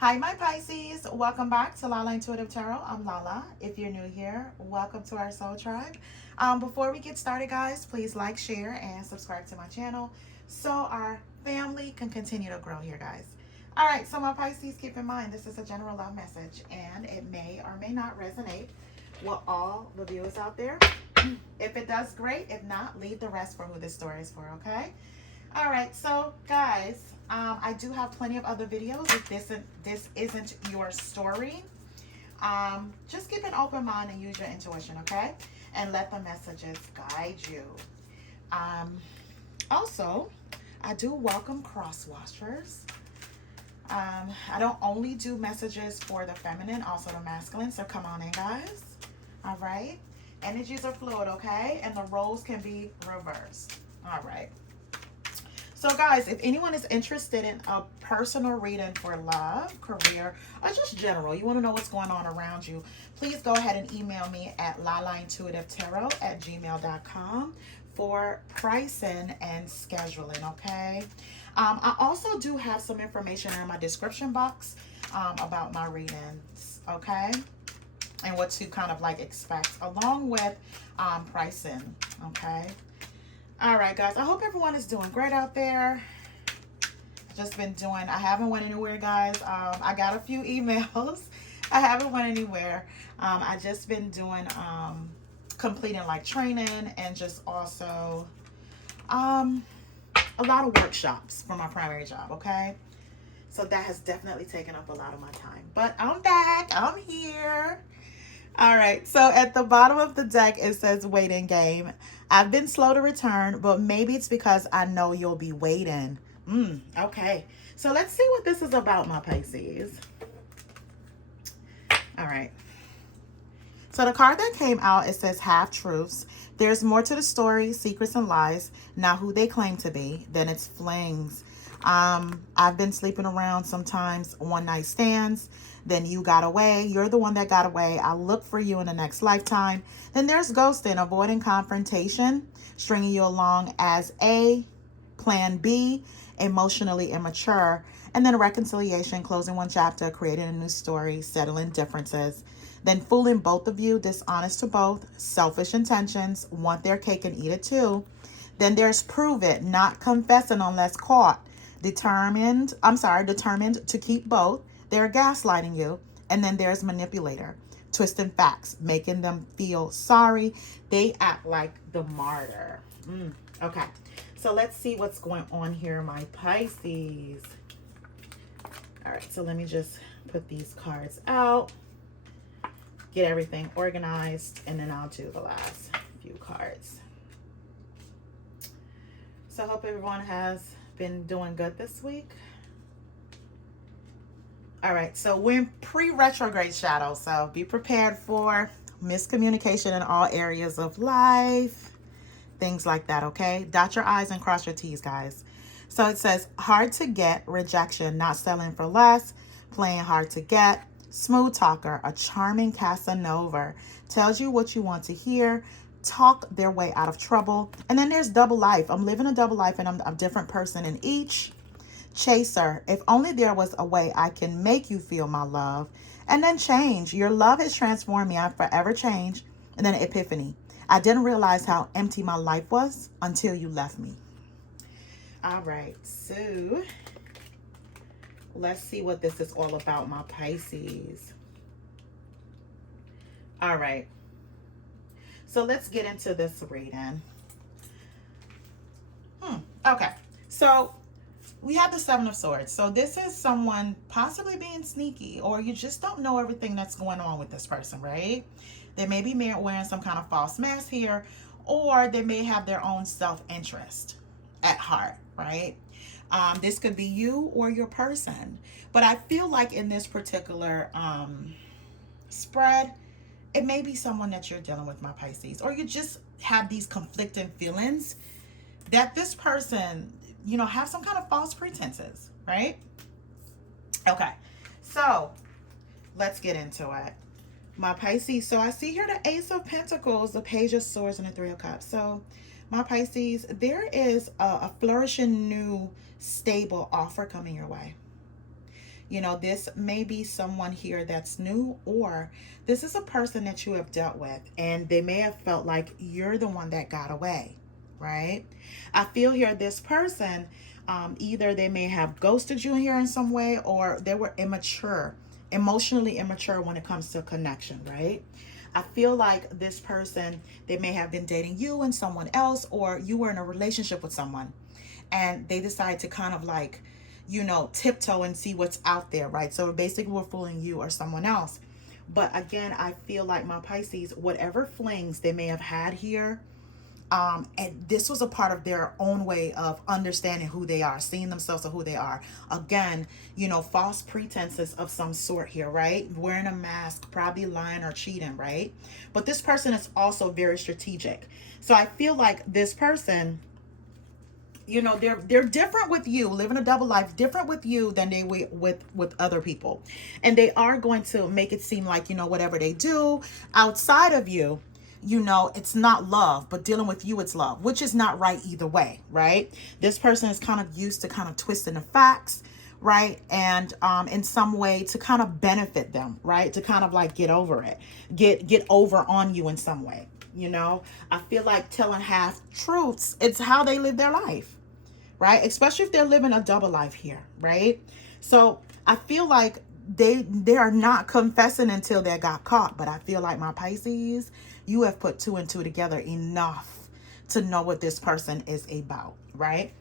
Hi, my Pisces. Welcome back to Lala Intuitive Tarot. I'm Lala. If you're new here, welcome to our soul tribe. Before we get started, guys, please like, share, and subscribe to my channel so our family can continue to grow here, guys. All right, so my Pisces, keep in mind this is a general love message, and it may or may not resonate with all the viewers out there. If it does, great. If not, leave the rest for who this story is for, okay? All right, so guys, I do have plenty of other videos. If this isn't your story, just keep an open mind and use your intuition, okay? And let the messages guide you. Also, I do welcome cross watchers. I don't only do messages for the feminine, also the masculine. So come on in, guys. All right. Energies are fluid, okay? And the roles can be reversed. All right. So guys, if anyone is interested in a personal reading for love, career, or just general, you want to know what's going on around you, please go ahead and email me at lalaintuitivetarot@gmail.com for pricing and scheduling, okay? I also do have some information in my description box about my readings, okay? And what to kind of like expect along with pricing, okay? All right, guys, I hope everyone is doing great out there. Just been doing, I haven't went anywhere, guys. I got a few emails. I haven't went anywhere. I just been doing, completing like training and just also a lot of workshops for my primary job, okay? So that has definitely taken up a lot of my time. But I'm back. I'm here. All right, so at the bottom of the deck, it says waiting game. I've been slow to return, but maybe it's because I know you'll be waiting. Okay, so let's see what this is about, my Pisces. All right. So the card that came out, it says half truths. There's more to the story, secrets and lies. Now who they claim to be, then it's flings. I've been sleeping around sometimes, one night stands. Then you got away. You're the one that got away. I'll look for you in the next lifetime. Then there's ghosting, avoiding confrontation, stringing you along as A, plan B, emotionally immature, and then reconciliation, closing one chapter, creating a new story, settling differences. Then fooling both of you, dishonest to both, selfish intentions, want their cake and eat it too. Then there's prove it, not confessing unless caught. Determined to keep both. They're gaslighting you. And then there's manipulator, twisting facts, making them feel sorry. They act like the martyr. Okay, so let's see what's going on here, my Pisces. All right, so let me just put these cards out, get everything organized, and then I'll do the last few cards. So I hope everyone has been doing good this week. All right, so we're in pre-retrograde shadow, so be prepared for miscommunication in all areas of life, things like that, okay? Dot your I's and cross your T's, guys. So it says hard to get, rejection, not selling for less, playing hard to get, smooth talker, a charming Casanova, tells you what you want to hear, talk their way out of trouble. And then there's double life. I'm living a double life and I'm a different person in each. Chaser, if only there was a way I can make you feel my love. And then change, your love has transformed me. I've forever changed. And then epiphany, I didn't realize how empty my life was until you left me. All right, so let's see what this is all about, my Pisces. All right, so let's get into this reading. Okay, so we have the Seven of Swords. So this is someone possibly being sneaky, or you just don't know everything that's going on with this person, right? They may be wearing some kind of false mask here, or they may have their own self-interest at heart, right? This could be you or your person. But I feel like in this particular spread, it may be someone that you're dealing with, my Pisces, or you just have these conflicting feelings that this person, you know, have some kind of false pretenses, right? Okay, so let's get into it, my Pisces. So I see here the Ace of Pentacles, the Page of Swords, and the Three of Cups. So my Pisces, there is a flourishing new stable offer coming your way. You know, this may be someone here that's new, or this is a person that you have dealt with and they may have felt like you're the one that got away, right? I feel here this person, either they may have ghosted you here in some way, or they were immature, emotionally immature when it comes to connection, right? I feel like this person, they may have been dating you and someone else, or you were in a relationship with someone and they decide to kind of like, you know, tiptoe and see what's out there, right? So basically we're fooling you or someone else. But again, I feel like my Pisces, whatever flings they may have had here, and this was a part of their own way of understanding who they are, seeing themselves for who they are. Again, you know, false pretenses of some sort here, right? Wearing a mask, probably lying or cheating, right? But this person is also very strategic. So I feel like this person, you know, they're different with you, living a double life, different with you than they with other people. And they are going to make it seem like, you know, whatever they do outside of you, you know, it's not love, but dealing with you, it's love, which is not right either way, right? This person is kind of used to kind of twisting the facts, right? And in some way to kind of benefit them, right? To kind of like get over it, get over on you in some way. You know, I feel like telling half truths, it's how they live their life, right? Especially if they're living a double life here, right? So I feel like they are not confessing until they got caught. But I feel like my Pisces, you have put two and two together enough to know what this person is about, right?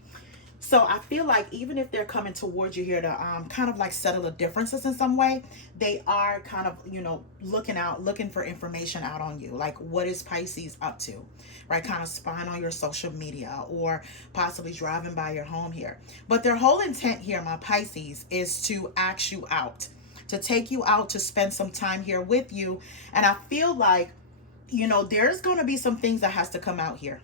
So I feel like even if they're coming towards you here to kind of like settle the differences in some way, they are kind of, you know, looking for information out on you. Like, what is Pisces up to, right? Kind of spying on your social media or possibly driving by your home here. But their whole intent here, my Pisces, is to ask you out, to take you out, to spend some time here with you. And I feel like, you know, there's going to be some things that has to come out here.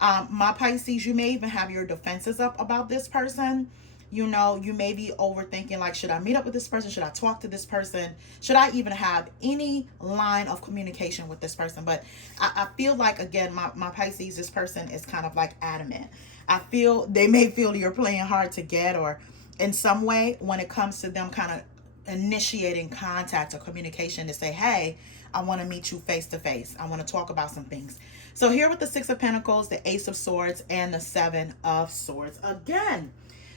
My Pisces, you may even have your defenses up about this person. You know, you may be overthinking, like, should I meet up with this person? Should I talk to this person? Should I even have any line of communication with this person? But I feel like, again, my Pisces, this person is kind of like adamant. I feel they may feel you're playing hard to get, or in some way when it comes to them kind of initiating contact or communication to say, hey, I want to meet you face to face. I want to talk about some things. So here with the Six of Pentacles, the Ace of Swords, and the Seven of Swords again.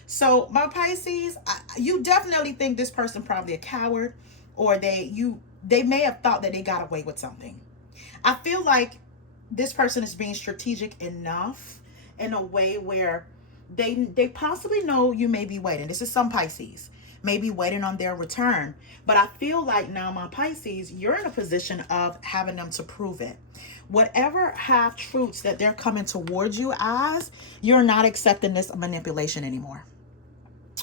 So my Pisces, you definitely think this person probably a coward, or they may have thought that they got away with something. I feel like this person is being strategic enough in a way where they possibly know you may be waiting. This is some Pisces, maybe waiting on their return. But I feel like now, my Pisces, you're in a position of having them to prove it. Whatever half truths that they're coming towards you as, you're not accepting this manipulation anymore.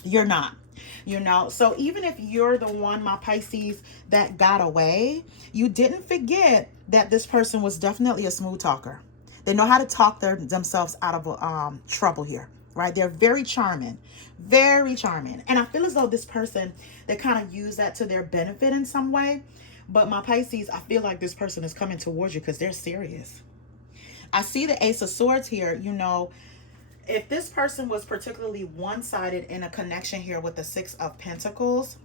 You're not. You know, so even if you're the one, my Pisces, that got away, you didn't forget that this person was definitely a smooth talker. They know how to talk themselves out of trouble here, right? They're very charming, very charming. And I feel as though this person, they kind of use that to their benefit in some way. But my Pisces, I feel like this person is coming towards you because they're serious. I see the Ace of Swords here. You know, if this person was particularly one-sided in a connection here with the Six of Pentacles,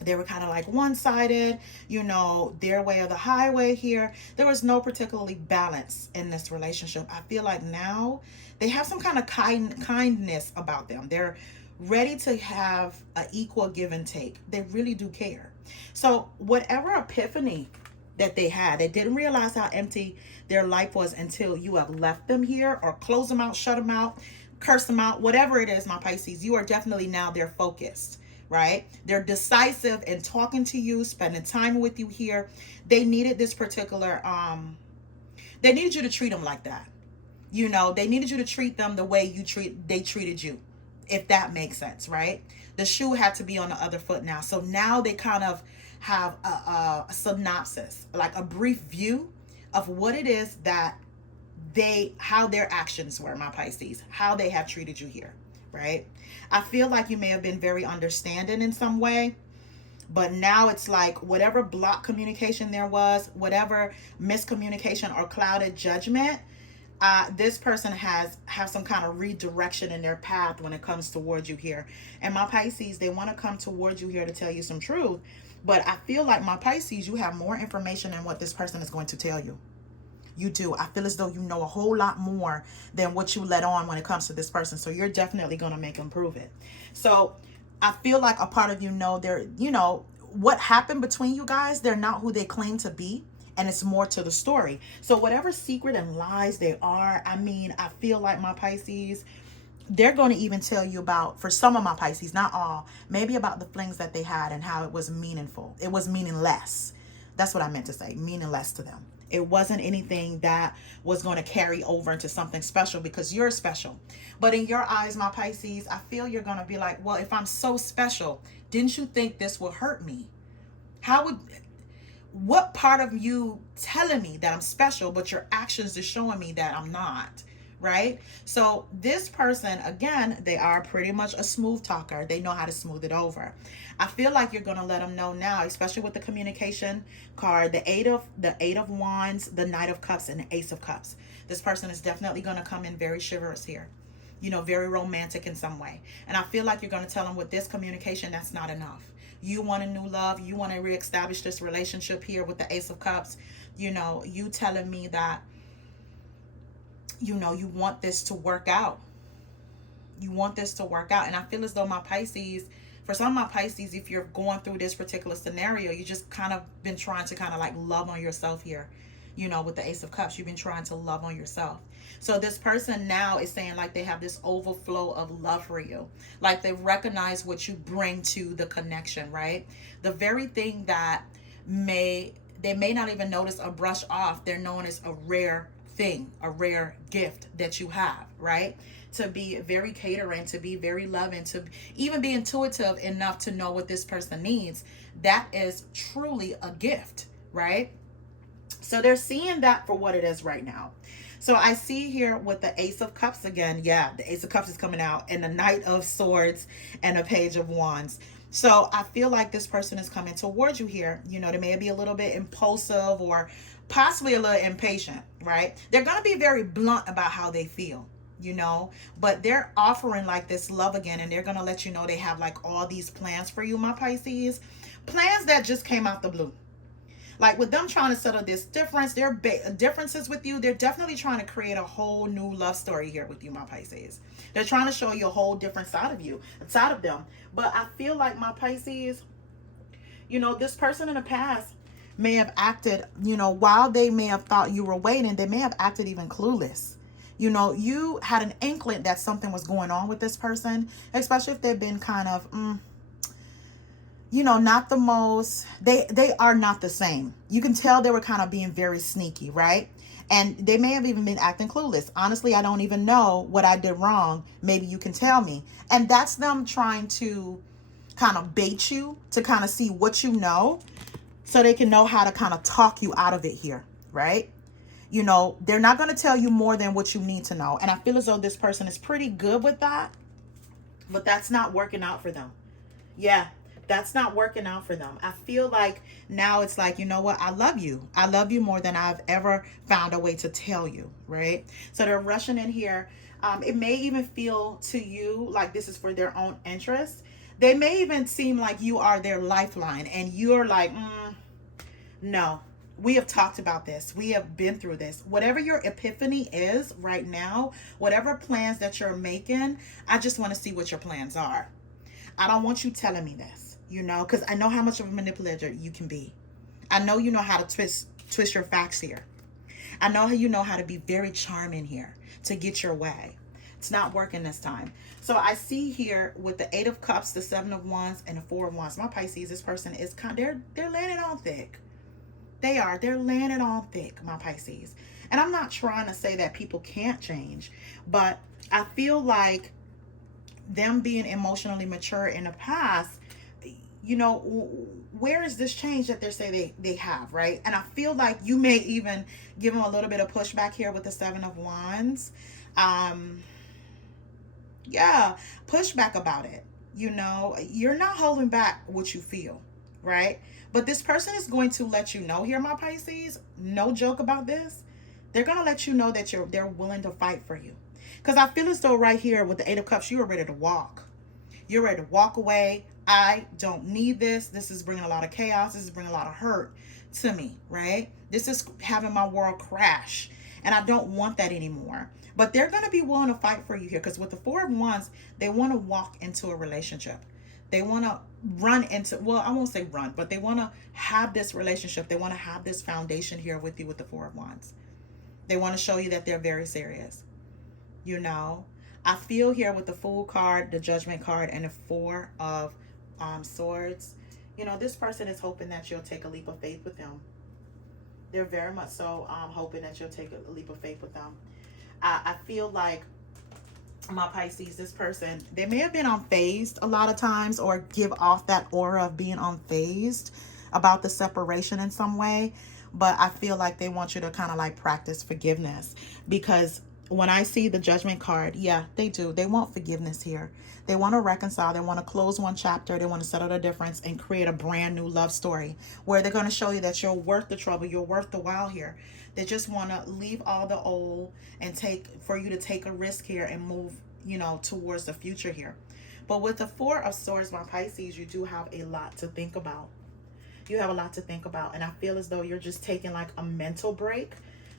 they were kind of like one-sided, you know, their way or the highway here. There was no particularly balance in this relationship. I feel like now they have some kind of kindness about them. They're ready to have an equal give and take. They really do care. So whatever epiphany that they had, they didn't realize how empty their life was until you have left them here, or close them out, shut them out, curse them out, whatever it is, my Pisces. You are definitely now they're focused, right? They're decisive in talking to you, spending time with you here. They needed this particular, they needed you to treat them like that. You know, they needed you to treat them the way they treated you, if that makes sense, right? The shoe had to be on the other foot now. So now they kind of have a synopsis, like a brief view of what it is that how their actions were, my Pisces, how they have treated you here, right? I feel like you may have been very understanding in some way, but now it's like whatever block communication there was, whatever miscommunication or clouded judgment, this person have some kind of redirection in their path when it comes towards you here. And my Pisces, they want to come towards you here to tell you some truth. But I feel like, my Pisces, you have more information than what this person is going to tell you. You do. I feel as though you know a whole lot more than what you let on when it comes to this person. So you're definitely going to make them prove it. So I feel like a part of you know they're, what happened between you guys, they're not who they claim to be. And it's more to the story. So whatever secret and lies they are, I mean, I feel like, my Pisces, they're going to even tell you about, for some of my Pisces, not all, maybe about the flings that they had and how it was meaningful. It was meaningless. That's what I meant to say, meaningless to them. It wasn't anything that was going to carry over into something special, because you're special. But in your eyes, my Pisces, I feel you're going to be like, well, if I'm so special, didn't you think this would hurt me? What part of you telling me that I'm special, but your actions are showing me that I'm not? Right? So this person, again, they are pretty much a smooth talker. They know how to smooth it over. I feel like you're going to let them know now, especially with the communication card, the eight of wands, the Knight of Cups, and the Ace of Cups. This person is definitely going to come in very chivalrous here, very romantic in some way. And I feel like you're going to tell them, with this communication, that's not enough. You want a new love. You want to reestablish this relationship here with the Ace of Cups. You telling me that you want this to work out. You want this to work out. And I feel as though, my Pisces, for some of my Pisces, if you're going through this particular scenario, you just kind of been trying to kind of like love on yourself here. With the Ace of Cups, you've been trying to love on yourself. So this person now is saying like they have this overflow of love for you. Like they recognize what you bring to the connection, right? The very thing that they may not even notice or brush off, they're known as a rare thing, a rare gift that you have, right? To be very catering, to be very loving, to even be intuitive enough to know what this person needs. That is truly a gift, right? So they're seeing that for what it is right now. So I see here with the Ace of Cups again. Yeah, the Ace of Cups is coming out, and the Knight of Swords and a Page of Wands. So I feel like this person is coming towards you here. They may be a little bit impulsive or possibly a little impatient, right? They're going to be very blunt about how they feel, but they're offering like this love again, and they're going to let you know they have like all these plans for you, my Pisces. Plans that just came out the blue. Like with them trying to settle this difference, their differences with you, they're definitely trying to create a whole new love story here with you, my Pisces. They're trying to show you a whole different side of them. But I feel like, my Pisces, this person in the past may have acted, while they may have thought you were waiting, they may have acted even clueless. You had an inkling that something was going on with this person, especially if they've been kind of, not the most, they are not the same. You can tell they were kind of being very sneaky, right? And they may have even been acting clueless. Honestly, I don't even know what I did wrong. Maybe you can tell me. And that's them trying to kind of bait you to kind of see what you know, so they can know how to kind of talk you out of it here, right? They're not going to tell you more than what you need to know. And I feel as though this person is pretty good with that, but that's not working out for them. Yeah. That's not working out for them. I feel like now it's like, you know what? I love you. I love you more than I've ever found a way to tell you, right? So they're rushing in here. It may even feel to you like this is for their own interest. They may even seem like you are their lifeline, and you're like, no, we have talked about this. We have been through this. Whatever your epiphany is right now, whatever plans that you're making, I just want to see what your plans are. I don't want you telling me this. Because I know how much of a manipulator you can be. I know you know how to twist your facts here. I know how you know how to be very charming here to get your way. It's not working this time. So I see here with the Eight of Cups, the Seven of Wands, and the Four of Wands, my Pisces, this person is they're laying it on thick. They're laying it on thick, my Pisces. And I'm not trying to say that people can't change, but I feel like them being emotionally mature in the past, where is this change that they say they have, right? And I feel like you may even give them a little bit of pushback here with the Seven of Wands. Yeah, pushback about it. You're not holding back what you feel, right? But this person is going to let you know here, my Pisces, no joke about this, They're going to let you know that they're willing to fight for you. Because I feel as though right here with the Eight of Cups, you are ready to walk. You're ready to walk away. I don't need this. This is bringing a lot of chaos. This is bringing a lot of hurt to me, right? This is having my world crash. And I don't want that anymore. But they're going to be willing to fight for you here. Because with the Four of Wands, they want to walk into a relationship. They want to run into, well, I won't say run, but they want to have this relationship. They want to have this foundation here with you with the Four of Wands. They want to show you that they're very serious. You know, I feel here with the Fool card, the Judgment card, and the Four of Swords. You know, this person is hoping that you'll take a leap of faith with them. They're very much so hoping that you'll take a leap of faith with them. I feel like my Pisces, this person, they may have been unfazed a lot of times or give off that aura of being unfazed about the separation in some way. But I feel like they want you to kind of like practice forgiveness, because when I see the Judgment card, yeah, they do. They want forgiveness here. They want to reconcile. They want to close one chapter. They want to settle the difference and create a brand new love story where they're going to show you that you're worth the trouble. You're worth the while here. They just want to leave all the old and for you to take a risk here and move, you know, towards the future here. But with the Four of Swords, my Pisces, you do have a lot to think about. You have a lot to think about. And I feel as though you're just taking like a mental break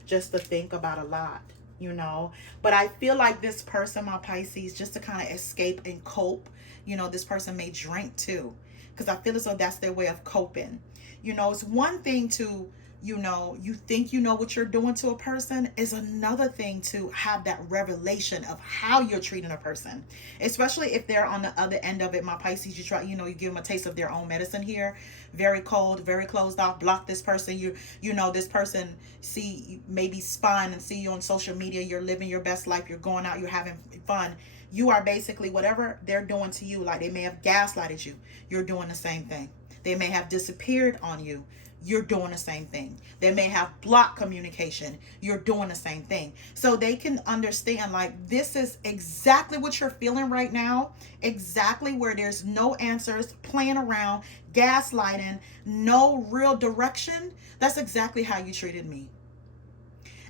just to think about a lot, you know. But I feel like this person, my Pisces, just to kind of escape and cope, you know, this person may drink too, because I feel as though that's their way of coping. You know, it's one thing to, you know, you think you know what you're doing to a person, is another thing to have that revelation of how you're treating a person, especially if they're on the other end of it. My Pisces, you try, you know, you give them a taste of their own medicine here. Very cold, very closed off, block this person. You know, this person see maybe spying and see you on social media. You're living your best life. You're going out, you're having fun. You are basically whatever they're doing to you. Like they may have gaslighted you. You're doing the same thing. They may have disappeared on you. You're doing the same thing. They may have blocked communication. You're doing the same thing. So they can understand, like, this is exactly what you're feeling right now. Exactly where there's no answers, playing around, gaslighting, no real direction. That's exactly how you treated me.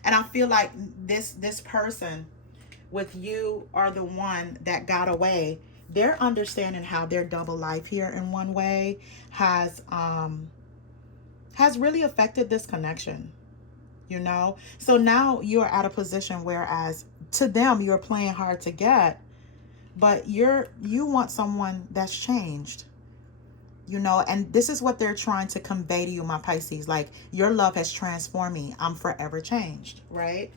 And I feel like this person with you are the one that got away. They're understanding how their double life here in one way has really affected this connection, you know. So now you're at a position whereas to them you're playing hard to get, but you want someone that's changed, you know. And this is what they're trying to convey to you, my Pisces, like, your love has transformed me. I'm forever changed, right?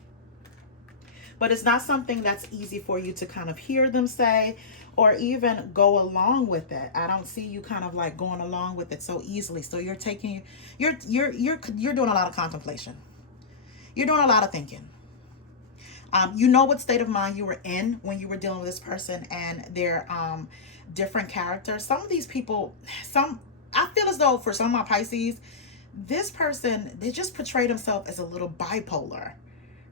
But it's not something that's easy for you to kind of hear them say or even go along with it. I don't see you kind of like going along with it so easily. So you're taking, you're doing a lot of contemplation. You're doing a lot of thinking. You know what state of mind you were in when you were dealing with this person and their different characters. Some of these people, I feel as though for some of my Pisces, this person, they just portray themselves as a little bipolar,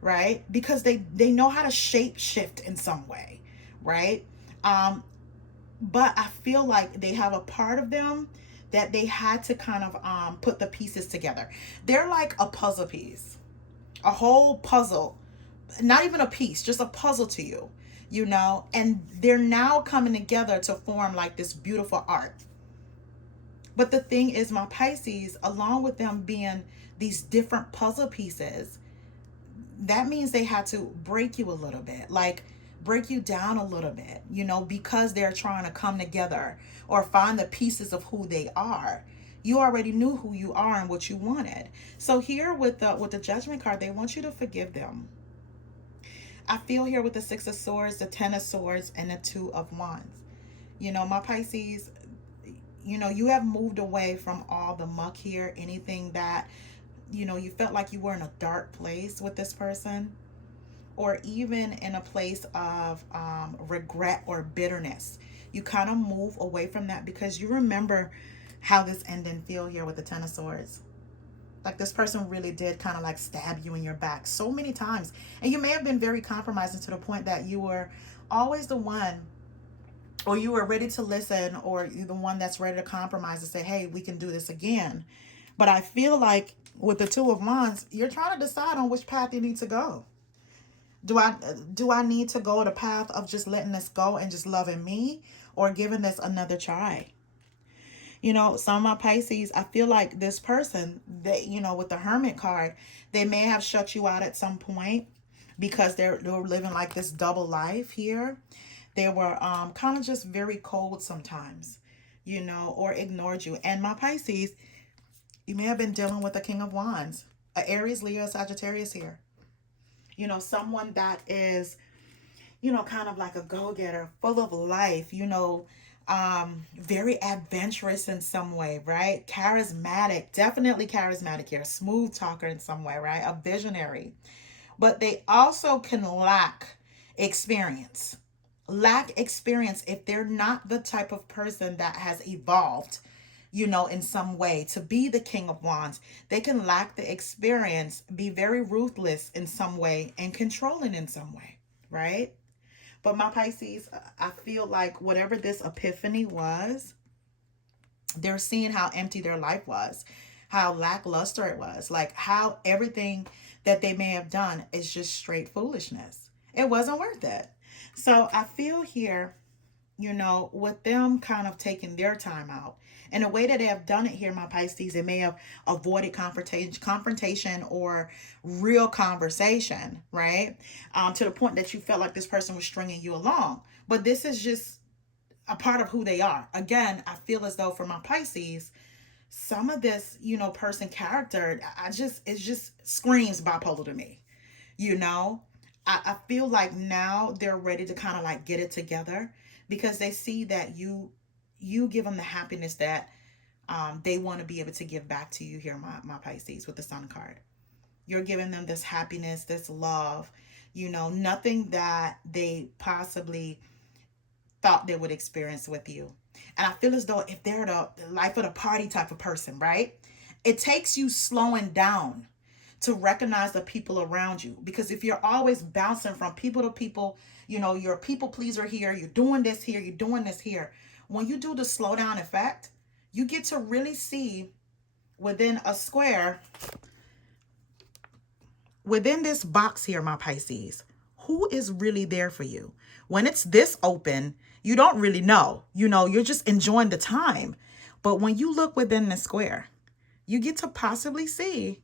right? Because they know how to shape shift in some way, right? But I feel like they have a part of them that they had to kind of put the pieces together. They're like a puzzle piece, a whole puzzle, not even a piece, just a puzzle to you, you know, and they're now coming together to form like this beautiful art. But the thing is, my Pisces, along with them being these different puzzle pieces, that means they had to break you a little bit, like break you down a little bit, you know, because they're trying to come together or find the pieces of who they are. You already knew who you are and what you wanted. So here with the Judgment card, they want you to forgive them. I feel here with the Six of Swords, the Ten of Swords, and the Two of Wands. You know, my Pisces, you know, you have moved away from all the muck here, anything that, you know, you felt like you were in a dark place with this person, or even in a place of regret or bitterness. You kind of move away from that because you remember how this ending feel here with the Ten of Swords. Like this person really did kind of like stab you in your back so many times. And you may have been very compromising to the point that you were always the one, or you were ready to listen, or you're the one that's ready to compromise and say, hey, we can do this again. But I feel like with the Two of Wands, you're trying to decide on which path you need to go. Do I need to go the path of just letting this go and just loving me, or giving this another try? Some of my Pisces, I feel like this person, that, with the Hermit card, they may have shut you out at some point because they were living like this double life here. They were kind of just very cold sometimes, or ignored you. And my Pisces, you may have been dealing with a King of Wands, a Aries, Leo, Sagittarius here. Someone that is, kind of like a go-getter, full of life, very adventurous in some way, right? Charismatic, definitely charismatic here, smooth talker in some way, right? A visionary. But they also can experience. Lack experience if they're not the type of person that has evolved, in some way to be the King of Wands. They can lack the experience, be very ruthless in some way, and controlling in some way, right? But my Pisces, I feel like whatever this epiphany was, they're seeing how empty their life was, how lackluster it was, like how everything that they may have done is just straight foolishness. It wasn't worth it. So I feel here, with them kind of taking their time out. And the way that they have done it here, my Pisces, they may have avoided confrontation or real conversation, right? To the point that you felt like this person was stringing you along. But this is just a part of who they are. Again, I feel as though for my Pisces, some of this, person character, it just screams bipolar to me. I feel like now they're ready to kind of like get it together, because they see that you give them the happiness that they want to be able to give back to you here, my Pisces, with the Sun card. You're giving them this happiness, this love, nothing that they possibly thought they would experience with you. And I feel as though if they're the life of the party type of person, right? It takes you slowing down to recognize the people around you. Because if you're always bouncing from people to people, you're a people pleaser here, you're doing this here, you're doing this here. When you do the slow down effect, you get to really see within a square, within this box here, my Pisces, who is really there for you. When it's this open, you don't really know. You're just enjoying the time. But when you look within the square, you get to possibly see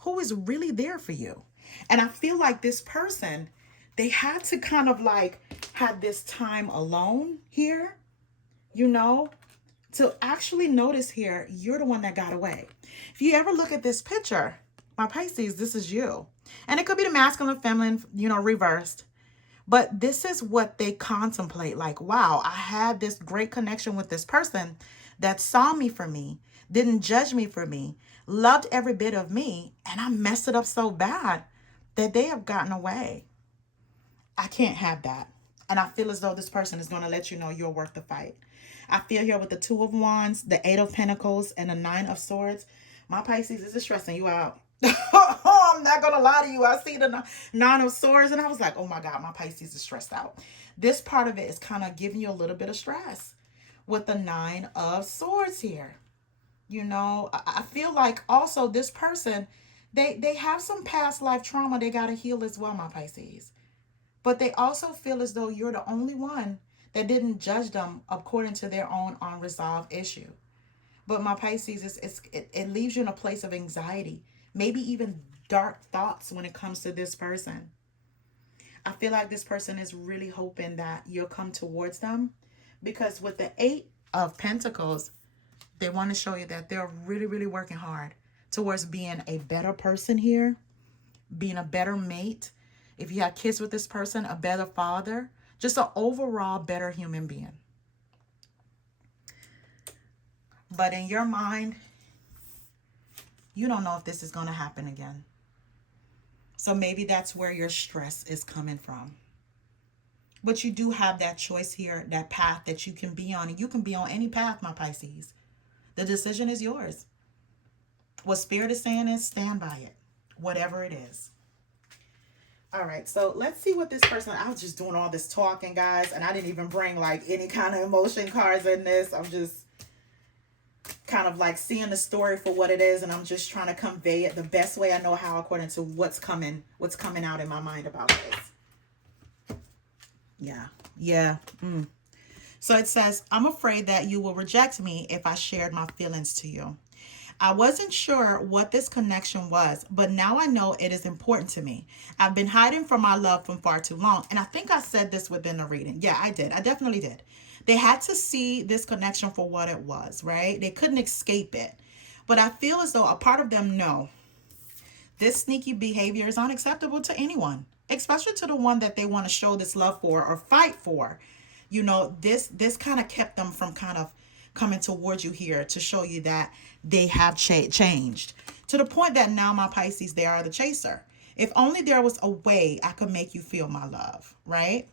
who is really there for you. And I feel like this person, they had to kind of like have this time alone here, to actually notice here, you're the one that got away. If you ever look at this picture, my Pisces, this is you. And it could be the masculine, feminine, reversed. But this is what they contemplate. Like, wow, I had this great connection with this person that saw me for me, didn't judge me for me, loved every bit of me, and I messed it up so bad that they have gotten away. I can't have that. And I feel as though this person is going to let you know you're worth the fight. I feel here with the Two of Wands, the Eight of Pentacles, and the Nine of Swords. My Pisces, this is stressing you out. I'm not going to lie to you. I see the Nine of Swords and I was like, oh my God, my Pisces is stressed out. This part of it is kind of giving you a little bit of stress with the Nine of Swords here. I feel like also this person, they have some past life trauma they got to heal as well, my Pisces. But they also feel as though you're the only one that didn't judge them according to their own unresolved issue. But my Pisces, it leaves you in a place of anxiety, maybe even dark thoughts when it comes to this person. I feel like this person is really hoping that you'll come towards them, because with the Eight of Pentacles, they want to show you that they're really, really working hard towards being a better person here, being a better mate. If you have kids with this person, a better father, just an overall better human being. But in your mind, you don't know if this is going to happen again. So maybe that's where your stress is coming from. But you do have that choice here, that path that you can be on. And you can be on any path, my Pisces. The decision is yours. What Spirit is saying is stand by it, whatever it is. All right, so let's see what this person, I was just doing all this talking, guys, and I didn't even bring like any kind of emotion cards in this. I'm just kind of like seeing the story for what it is, and I'm just trying to convey it the best way I know how, according to what's coming out in my mind about this. Yeah. So it says, I'm afraid that you will reject me if I shared my feelings to you. I wasn't sure what this connection was, but now I know it is important to me. I've been hiding from my love for far too long. And I think I said this within the reading. Yeah, I did. I definitely did. They had to see this connection for what it was, right? They couldn't escape it. But I feel as though a part of them know this sneaky behavior is unacceptable to anyone, especially to the one that they want to show this love for or fight for. You know, this kind of kept them from kind of coming towards you here to show you that they have changed to the point that now, my Pisces, they are the chaser. If only there was a way I could make you feel my love, right?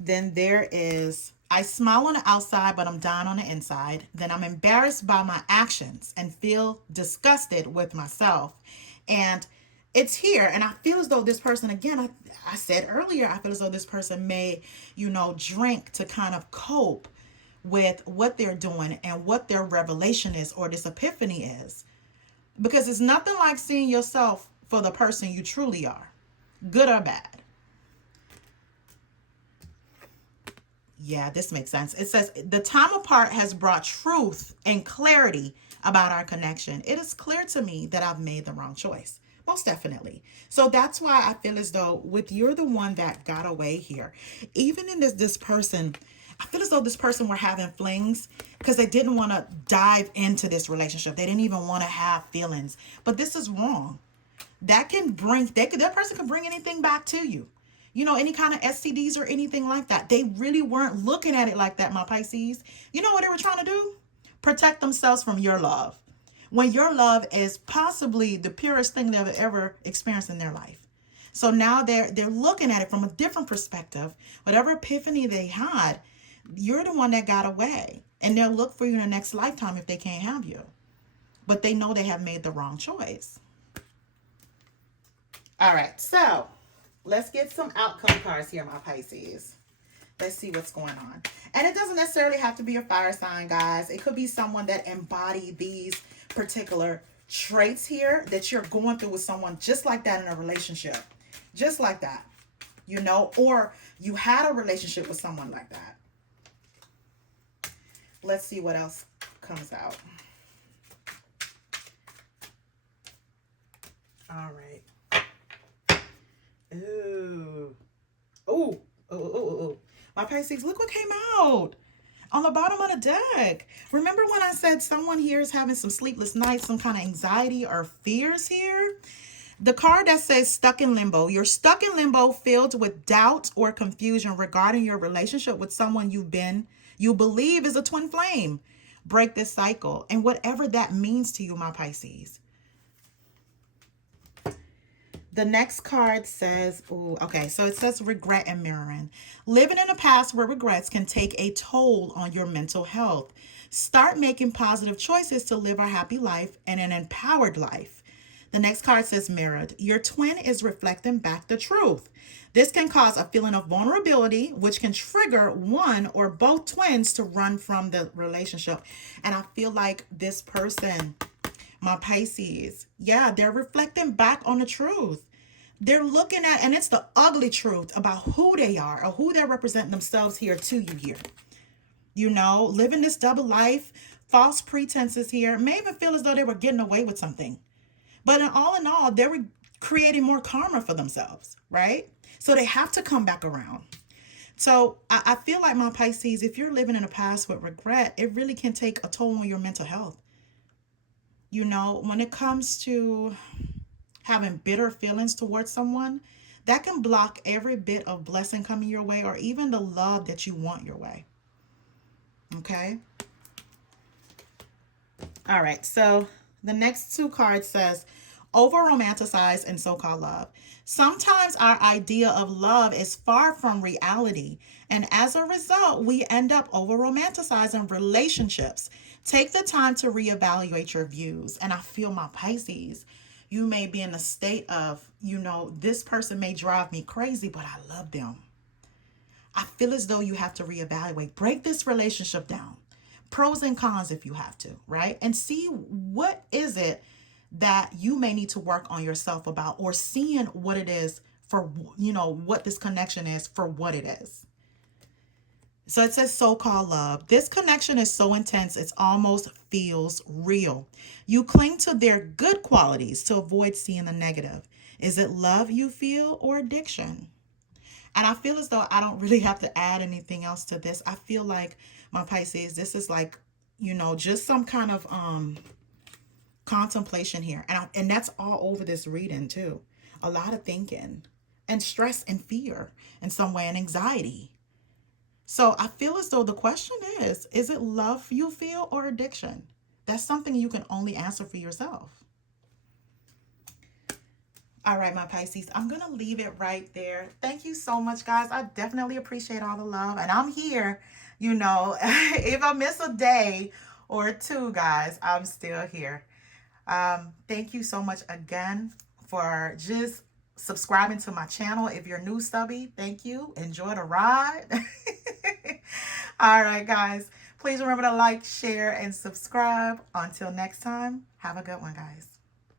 Then there is, I smile on the outside, but I'm down on the inside. Then I'm embarrassed by my actions and feel disgusted with myself. And it's here. And I feel as though this person, again, I said earlier, I feel as though this person may, drink to kind of cope with what they're doing and what their revelation is or this epiphany is. Because it's nothing like seeing yourself for the person you truly are, good or bad. Yeah, this makes sense. It says, the time apart has brought truth and clarity about our connection. It is clear to me that I've made the wrong choice. Most definitely. So that's why I feel as though you're the one that got away here. Even in this person, I feel as though this person were having flings because they didn't want to dive into this relationship. They didn't even want to have feelings. But this is wrong. That person can bring anything back to you. Any kind of STDs or anything like that. They really weren't looking at it like that, my Pisces. You know what they were trying to do? Protect themselves from your love. When your love is possibly the purest thing they've ever experienced in their life. So now they're looking at it from a different perspective. Whatever epiphany they had, you're the one that got away. And they'll look for you in the next lifetime if they can't have you. But they know they have made the wrong choice. All right, so let's get some outcome cards here, my Pisces. Let's see what's going on. And it doesn't necessarily have to be a fire sign, guys. It could be someone that embodies these particular traits here that you're going through with someone just like that in a relationship. Just like that. Or you had a relationship with someone like that. Let's see what else comes out. All right. Ooh. My Pisces, look what came out on the bottom of the deck. Remember when I said someone here is having some sleepless nights, some kind of anxiety or fears here? The card that says stuck in limbo. You're stuck in limbo, filled with doubt or confusion regarding your relationship with someone you believe is a twin flame. Break this cycle. And whatever that means to you, my Pisces. The next card says, so it says regret and mirroring. Living in a past where regrets can take a toll on your mental health. Start making positive choices to live a happy life and an empowered life. The next card says mirrored. Your twin is reflecting back the truth. This can cause a feeling of vulnerability, which can trigger one or both twins to run from the relationship. And I feel like this person, my Pisces, they're reflecting back on the truth. They're looking at, and it's the ugly truth about who they are or who they're representing themselves here to you here. Living this double life, false pretenses here, may even feel as though they were getting away with something. But in all, they were creating more karma for themselves, right? So they have to come back around. So I feel like, my Pisces, if you're living in a past with regret, it really can take a toll on your mental health. When it comes to having bitter feelings towards someone, that can block every bit of blessing coming your way or even the love that you want your way. Okay? All right, so the next two cards says over-romanticize and so-called love. Sometimes our idea of love is far from reality, and as a result, we end up over-romanticizing relationships. Take the time to reevaluate your views. And I feel, my Pisces, you may be in a state of, this person may drive me crazy, but I love them. I feel as though you have to reevaluate. Break this relationship down. pros and cons if you have to, right? And see what is it that you may need to work on yourself about, or seeing what it is for, what this connection is for what it is. So it says so-called love. This connection is so intense, it almost feels real. You cling to their good qualities to avoid seeing the negative. Is it love you feel or addiction? And I feel as though I don't really have to add anything else to this. I feel like, my Pisces, this is like, just some kind of contemplation here. And that's all over this reading too. A lot of thinking and stress and fear in some way, and anxiety. So I feel as though the question is it love you feel or addiction? That's something you can only answer for yourself. All right, my Pisces, I'm going to leave it right there. Thank you so much, guys. I definitely appreciate all the love. And I'm here, if I miss a day or two, guys, I'm still here. Thank you so much again for just subscribing to my channel. If you're new, stubby, thank you. Enjoy the ride. All right, guys. Please remember to like, share, and subscribe. Until next time, have a good one, guys.